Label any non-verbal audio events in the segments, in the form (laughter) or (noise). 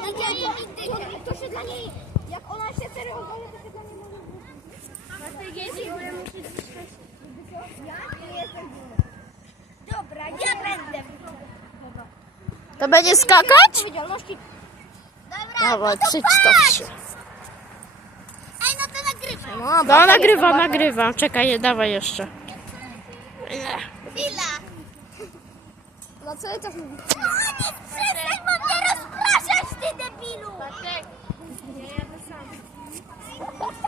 Ja nie wiem. To się dla niej, jak ona się serio ogląda, to się dla niej może Bartek jeździ, bo ja muszę Ja nie jestem Dobra, ja będę. To będzie skakać? Odpowiedzialności. Dobra, Dawaj, no to. Ej, no to nagrywaj. No, nagrywa, nagrywa. Czekaj, nie dawaj jeszcze. Chwila. No co czas mówisz? No nie przestań, bo mnie rozpraszasz, ty debilu.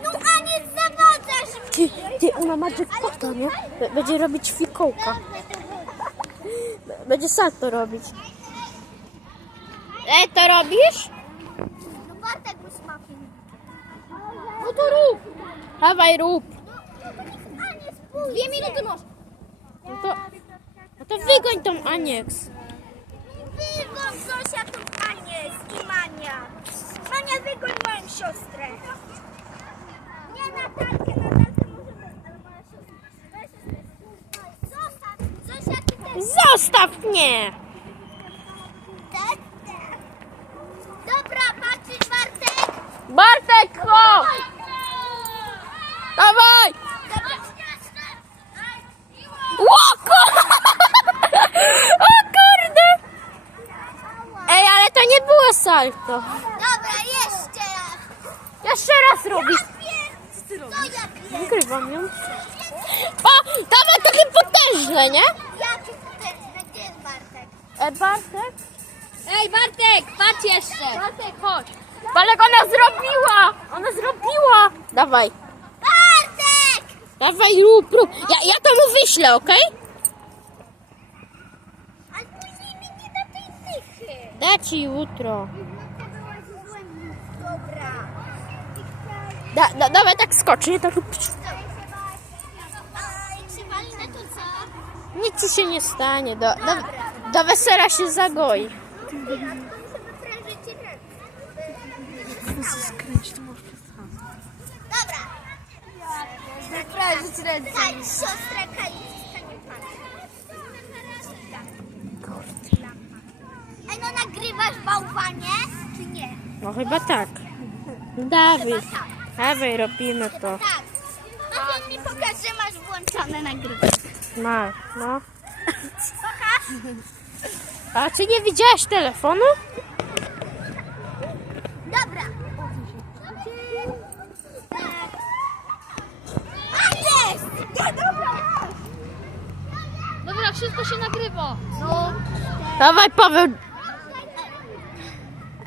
No a nie zawodzasz Ty, ty, ona ma jackpota, nie? B- Będzie robić fikołka. B- Będzie salto robić. Ej, to robisz? No Bartek był smakiem. No to rób. Dawaj, rób. Nie spójrz. Dwie minuty masz. No to, no to wygoń tą Anieks. Wygoń Zosia tu Anię i Mania. Mania wygoń moją siostrę. Nie Natalkę, Natalkę możemy, ale moja siostra. Zostaw, Zosia ty też. Zostaw mnie. Tak, tak. Dobra, patrzysz Bartek? Bartek, chodź. Dawaj. Łoko! O kurde! Ej, ale to nie było salto. Dobra, jeszcze raz. Jeszcze raz robisz. Co ja pier... Nagrywam ją. O, dawaj takie potężne, nie? Jakie potężne, gdzie jest Bartek? E, Bartek? Ej, Bartek, patrz jeszcze. Bartek, chodź. Bartek, ona zrobiła! Ona zrobiła! Dawaj, Bartek! dawaj, rób, rób. Ja, ja to mu wyślę, okej? Ale później mi nie da tej dychy. Da ci jutro. Da, da, dawaj, tak skocz, nie? Tak, to nic ci się nie stanie. Do, do, do wesela się zagoi. Dobra. Wyprężyć ręce. Daj zostanie pan. Ej, no nagrywasz bałwanie, czy nie? No chyba tak. Dawid, dawaj, robimy to. Tak. No to mi pokaż, że masz włączone nagrywanie. Masz, no. Pokaż. A czy nie widziałaś telefonu? Dobra. A jest! Nie, dobra. Dobra, wszystko się nagrywa. No. Dawaj, Paweł.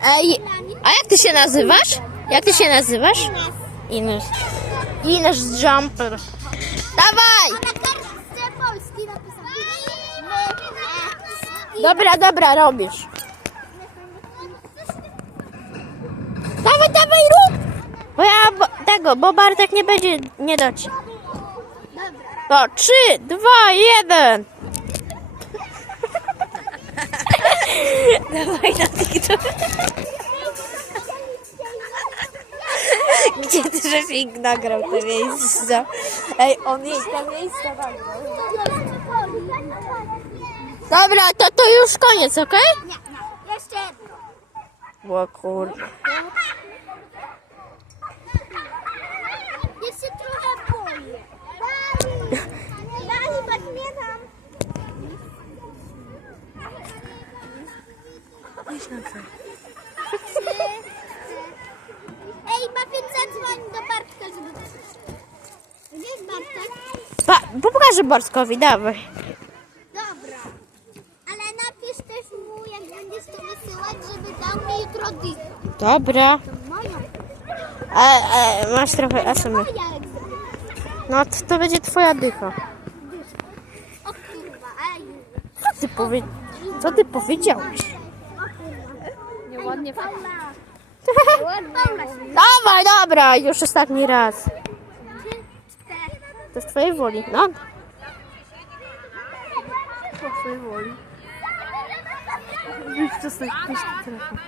Ej, a jak ty się nazywasz? Jak ty się nazywasz? Ines. Ines Jumper. Dawaj! Dobra, dobra, robisz. Dawaj, dawaj, rób! Bo ja bo, tego, bo Bartek nie będzie, nie dać. To trzy, dwa, jeden. (laughs) Dawaj na TikTok. (laughs) Gdzie ty żeś nagrał te miejsca? Ej, on jej te miejsca nagrał. Dobra, to, to już koniec, okej? Nie, nie. Jeszcze jedno. O kurde. Jeszcze trochę boję. Dani! Dani, podmieniam. Ej, Bafin, zadzwoń do Bartka, żeby przyszedł. Gdzie jest Bartek? Pa, pokażę Bartkowi, dawaj. Dobra. Ale napisz też mu, jak będziesz to wysyłać, żeby dał mi jutro dychę. Dobra. Moją. E, e, masz trochę SMS. No to, to będzie twoja dycha. O kurwa, ej. Co ty, powie... Co ty powiedziałeś? Nieładnie. Paula. (laughs) Dawaj, dobra, już ostatni raz. To z twojej woli, no. своего. Видишь, что слышно?